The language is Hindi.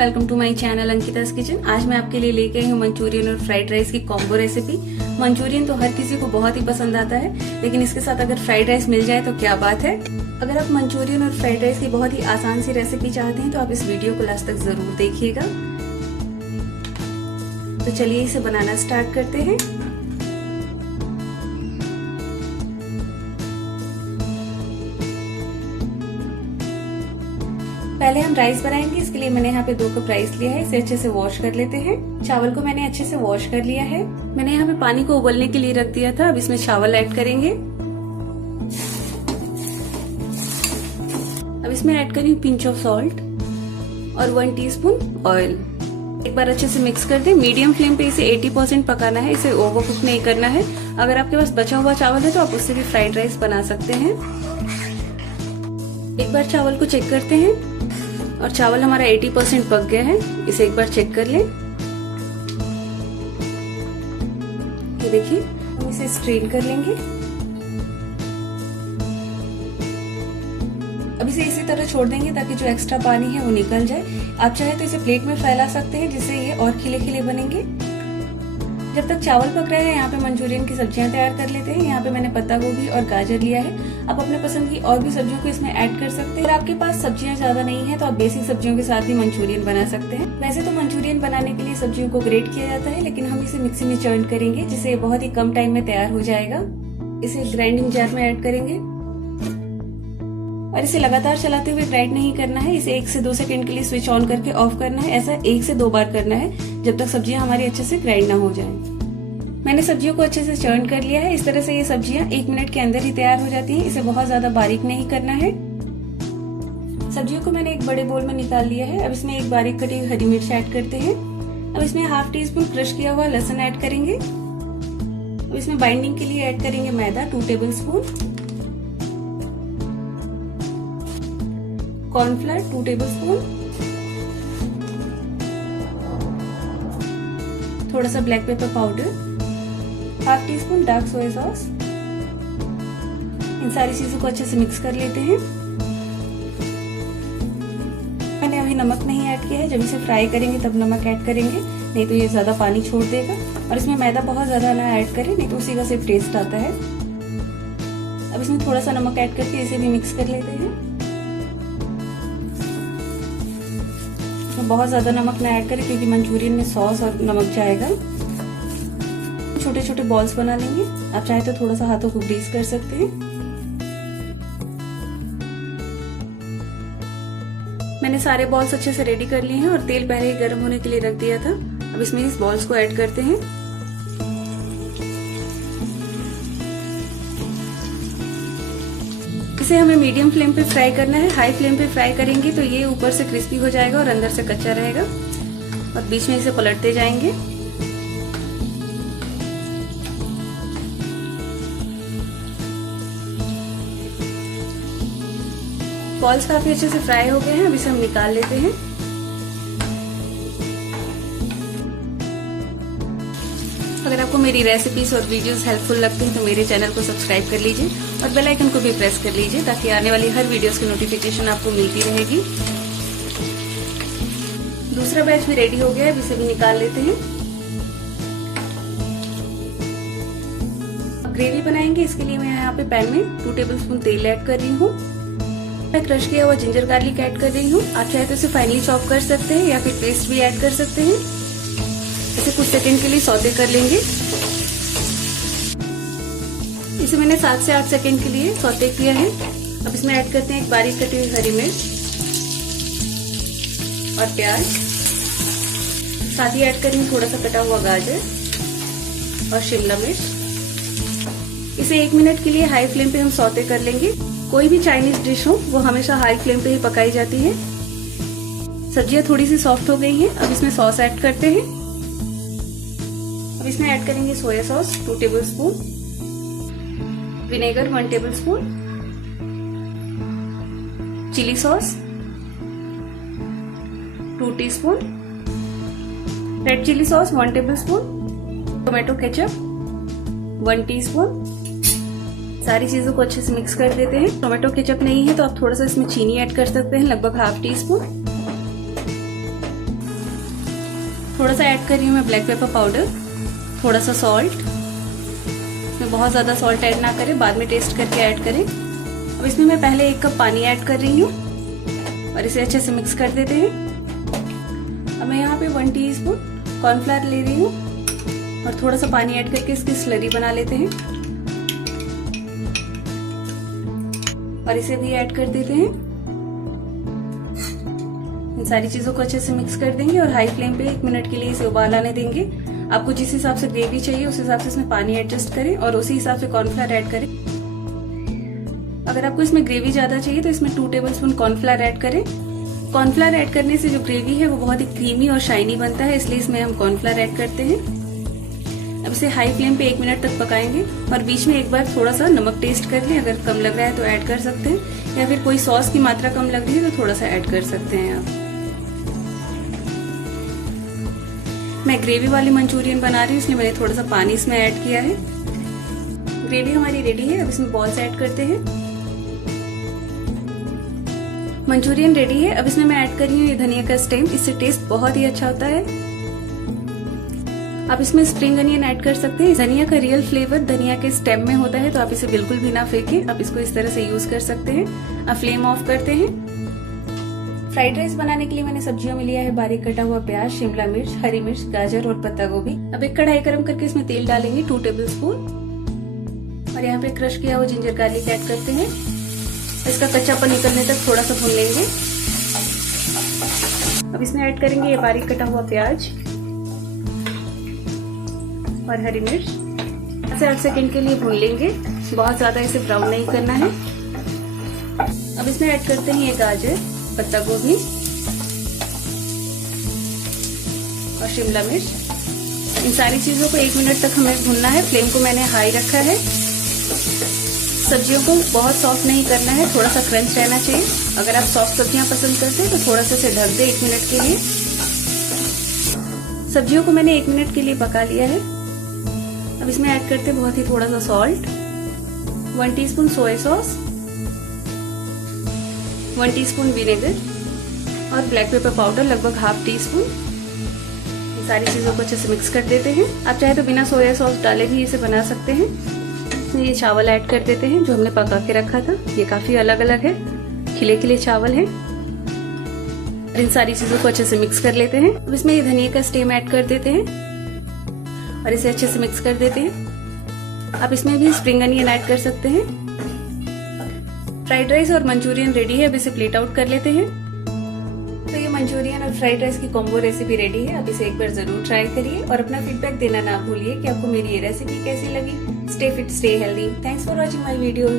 Welcome to my channel Ankita's kitchen. आज मैं आपके लिए लेके आई हूँ मंचूरियन और फ्राइड राइस की कॉम्बो रेसिपी। मंचूरियन तो हर किसी को बहुत ही पसंद आता है, लेकिन इसके साथ अगर फ्राइड राइस मिल जाए तो क्या बात है। अगर आप मंचूरियन और फ्राइड राइस की बहुत ही आसान सी रेसिपी चाहते हैं तो आप इस वीडियो को लास्ट तक जरूर देखिएगा। तो चलिए इसे बनाना स्टार्ट करते हैं। पहले हम राइस बनाएंगे। इसके लिए मैंने यहाँ पे 2 कप राइस लिया है। इसे अच्छे से वॉश कर लेते हैं। चावल को मैंने अच्छे से वॉश कर लिया है। मैंने यहाँ पे पानी को उबलने के लिए रख दिया था। अब इसमें चावल ऐड करेंगे। अब इसमें ऐड करेंगे पिंच ऑफ सॉल्ट और 1 टीस्पून ऑयल। एक बार अच्छे से मिक्स कर दें। मीडियम फ्लेम पे इसे 80% पकाना है, इसे ओवर कुक नहीं करना है। अगर आपके पास बचा हुआ चावल है तो आप उससे भी फ्राइड राइस बना सकते हैं। एक बार चावल को चेक करते हैं और चावल हमारा 80% पक गया है। इसे एक बार चेक कर लें। ये देखिए, हम इसे स्ट्रेन कर लेंगे। अब इसे इसी तरह छोड़ देंगे ताकि जो एक्स्ट्रा पानी है वो निकल जाए। आप चाहे तो इसे प्लेट में फैला सकते हैं जिससे ये और खिले खिले बनेंगे। जब तक चावल पक रहे हैं यहाँ पे मंचूरियन की सब्जियां तैयार कर लेते हैं। यहाँ पे मैंने पत्ता गोभी और गाजर लिया है। आप अपने पसंद की और भी सब्जियों को इसमें ऐड कर सकते हैं। अगर आपके पास सब्जियां ज्यादा नहीं है तो आप बेसिक सब्जियों के साथ भी मंचूरियन बना सकते हैं। वैसे तो मंचूरियन बनाने के लिए सब्जियों को ग्रेट किया जाता है, लेकिन हम इसे मिक्सी में चर्न करेंगे जिससे बहुत ही कम टाइम में तैयार हो जाएगा। इसे ग्राइंडिंग जार में ऐड करेंगे और इसे लगातार चलाते हुए ग्राइंड नहीं करना है। इसे 1 से 2 सेकंड के लिए स्विच ऑन करके ऑफ करना है। ऐसा 1 से 2 बार करना है जब तक सब्जियां हमारी अच्छे से ग्राइंड ना हो जाए। मैंने सब्जियों को अच्छे से चर्न कर लिया है। इस तरह से ये सब्जियां 1 मिनट के अंदर ही तैयार हो जाती हैं। इसे बहुत ज्यादा बारीक नहीं करना है। सब्जियों को मैंने एक बड़े बोल में निकाल लिया है। अब इसमें एक बारीक कटी हरी मिर्च ऐड करते हैं। अब इसमें ½ टीस्पून क्रश किया हुआ लहसुन ऐड करेंगे। अब इसमें बाइंडिंग के लिए ऐड करेंगे मैदा 2 टेबलस्पून, कॉर्नफ्लोर 2 टेबलस्पून, थोड़ा सा black pepper powder, ½ teaspoon dark soya sauce. इन सारी चीजों को अच्छे से मिक्स कर लेते हैं। मैंने अभी नमक नहीं ऐड किया है। जब इसे फ्राई करेंगे तब नमक ऐड करेंगे, नहीं तो ये ज्यादा पानी छोड़ देगा। और इसमें मैदा बहुत ज्यादा ना ऐड करें, नहीं तो उसी का सिर्फ टेस्ट आता है। अब इसमें थोड़ा सा नमक ऐड करके इसे भी मिक्स कर लेते हैं। बहुत ज्यादा नमक ना ऐड करें क्योंकि मंचूरियन में सॉस और नमक जाएगा। छोटे छोटे बॉल्स बना लेंगे। आप चाहे तो थोड़ा सा हाथों को ग्रीस कर सकते हैं। मैंने सारे बॉल्स अच्छे से रेडी कर लिए हैं और तेल पहले ही गर्म होने के लिए रख दिया था। अब इसमें इस बॉल्स को ऐड करते हैं। इसे हमें मीडियम फ्लेम पे फ्राई करना है। हाई फ्लेम पे फ्राई करेंगे तो ये ऊपर से क्रिस्पी हो जाएगा और अंदर से कच्चा रहेगा। और बीच में इसे पलटते जाएंगे। बॉल्स काफी अच्छे से फ्राई हो गए हैं। अब इसे हम निकाल लेते हैं। अगर आपको मेरी रेसिपीज और वीडियोस हेल्पफुल लगते हैं तो मेरे चैनल को सब्सक्राइब कर लीजिए और बेल आइकन को भी प्रेस कर लीजिए ताकि आने वाली हर वीडियोस की नोटिफिकेशन आपको मिलती रहेगी। दूसरा बैच भी रेडी हो गया है। अब इसे भी निकाल लेते हैं। अब ग्रेवी बनाएंगे। इसके लिए मैं यहाँ पे पैन में 2 टेबलस्पून तेल ऐड कर रही हूँ। मैं क्रश किया हुआ जिंजर गार्लिक ऐड कर रही हूँ। आप चाहे तो इसे फाइनली चॉप कर सकते हैं या फिर पेस्ट भी ऐड कर सकते हैं। इसे कुछ सेकंड के लिए सौते कर लेंगे। इसे मैंने 7 से 8 सेकंड के लिए सौते किया है। अब इसमें ऐड करते हैं एक बारीक कटी हुई हरी मिर्च और प्याज। साथ ही ऐड करेंगे थोड़ा सा कटा हुआ गाजर और शिमला मिर्च। इसे 1 मिनट के लिए हाई फ्लेम पे हम सौते कर लेंगे। कोई भी चाइनीज डिश हो वो हमेशा हाई फ्लेम पे ही पकाई जाती है। सब्जियां थोड़ी सी सॉफ्ट हो गई हैं। अब इसमें सॉस ऐड करते हैं। अब इसमें ऐड करेंगे soya sauce 2 tablespoon, vinegar 1 tablespoon, chilli sauce 2 teaspoon, red chilli sauce 1 tablespoon, tomato ketchup 1 teaspoon. सारी चीजों को अच्छे से मिक्स कर देते हैं। टोमेटो केचप नहीं है तो आप थोड़ा सा इसमें चीनी ऐड कर सकते हैं, लगभग ½ टीस्पून। थोड़ा सा ऐड कर रही हूँ मैं ब्लैक पेपर पाउडर, थोड़ा सा सॉल्ट। मैं बहुत ज़्यादा सॉल्ट ऐड ना करें, बाद में टेस्ट करके ऐड करें। अब इसमें मैं पहले 1 कप पानी ऐड कर रही हूँ और इसे अच्छे से मिक्स कर देते हैं। अब मैं यहाँ पे 1 टीस्पून कॉर्नफ्लावर ले रही हूँ और थोड़ा सा पानी ऐड करके इसकी स्लरी बना लेते हैं और इसे भी ऐड कर देते हैं। इन सारी चीजों को अच्छे से मिक्स कर देंगे और हाई फ्लेम पे 1 मिनट के लिए इसे उबाल आने देंगे। आपको जिस हिसाब से ग्रेवी चाहिए उस हिसाब से इसमें पानी एडजस्ट करें और उसी हिसाब से कॉर्नफ्लावर ऐड करें। अगर आपको इसमें ग्रेवी ज्यादा चाहिए तो इसमें 2 टेबलस्पून कॉर्नफ्लावर ऐड करें। कॉर्नफ्लावर ऐड करने से जो ग्रेवी है वो बहुत ही क्रीमी और शाइनी बनता है, इसलिए इसमें हम कॉर्नफ्लावर ऐड करते हैं। अब इसे हाई फ्लेम पे 1 मिनट तक पकाएंगे और बीच में एक बार थोड़ा सा नमक टेस्ट कर लें। अगर कम लग रहा है तो ऐड कर सकते हैं, या फिर कोई सॉस की मात्रा कम लग रही है तो थोड़ा सा ऐड कर सकते हैं आप। मैं ग्रेवी वाली मंचूरियन बना रही हूँ, इसलिए मैंने थोड़ा सा पानी इसमें ऐड किया है। ग्रेवी हमारी रेडी है। अब इसमें बॉल्स ऐड करते हैं। मंचूरियन रेडी है। अब इसमें मैं ऐड कर रही हूँ ये धनिया का स्टेम, इससे टेस्ट बहुत ही अच्छा होता है। आप इसमें स्प्रिंग अनियन ऐड कर सकते हैं। धनिया का रियल फ्लेवर धनिया के स्टेम में होता है, तो आप इसे बिल्कुल भी ना फेंकें। आप इसको इस तरह से यूज कर सकते हैं। अब फ्लेम ऑफ करते हैं। फ्राइड राइस बनाने के लिए मैंने सब्जियों में लिया है बारीक कटा हुआ प्याज, शिमला मिर्च, हरी मिर्च, गाजर और पत्ता गोभी। अब एक कढ़ाई गरम करके इसमें तेल डालेंगे 2 टेबलस्पून और यहाँ पे क्रश किया हुआ जिंजर गार्लिक ऐड करते हैं। इसका कच्चापन निकलने तक थोड़ा सा भून लेंगे। अब इसमें ऐड करेंगे ये बारीक कटा हुआ प्याज और हरी मिर्च। 8 सेकंड के लिए भून लेंगे, बहुत ज्यादा इसे ब्राउन नहीं करना है। अब इसमें ऐड करते हैं ये गाजर, पत्ता गोभी और शिमला मिर्च। इन सारी चीजों को 1 मिनट तक हमें भूनना है। फ्लेम को मैंने हाई रखा है। सब्जियों को बहुत सॉफ्ट नहीं करना है, थोड़ा सा क्रंच रहना चाहिए। अगर आप सॉफ्ट सब्जियां पसंद करते हैं तो थोड़ा सा इसे ढक दे 1 मिनट के लिए। सब्जियों को मैंने 1 मिनट के लिए पका लिया है। अब इसमें ऐड करते हैं बहुत ही थोड़ा सा salt, 1 teaspoon soya sauce, 1 teaspoon vinegar और ब्लैक पेपर पाउडर लगभग ½ टीस्पून। ये सारी चीजों को अच्छे से मिक्स कर देते हैं। आप चाहे तो बिना सोया सॉस डाले भी इसे बना सकते हैं। इसमें ये चावल ऐड कर देते हैं जो हमने पका के रखा था। ये काफी अलग अलग है, खिले खिले चावल हैं। इन सारी चीजों को अच्छे से मिक्स कर लेते हैं। अब इसमें ये धनिया का स्टेम ऐड कर देते हैं और इसे अच्छे से मिक्स कर देते हैं। आप इसमें भी स्प्रिंग अनियन ऐड कर सकते हैं। फ्राइड राइस और मंचूरियन रेडी है। अब इसे प्लेट आउट कर लेते हैं। तो ये मंचूरियन और फ्राइड राइस की कॉम्बो रेसिपी रेडी है। आप इसे एक बार जरूर ट्राई करिए और अपना फीडबैक देना ना भूलिए कि आपको मेरी ये रेसिपी कैसी लगी। Stay fit, stay healthy. Thanks for watching my videos.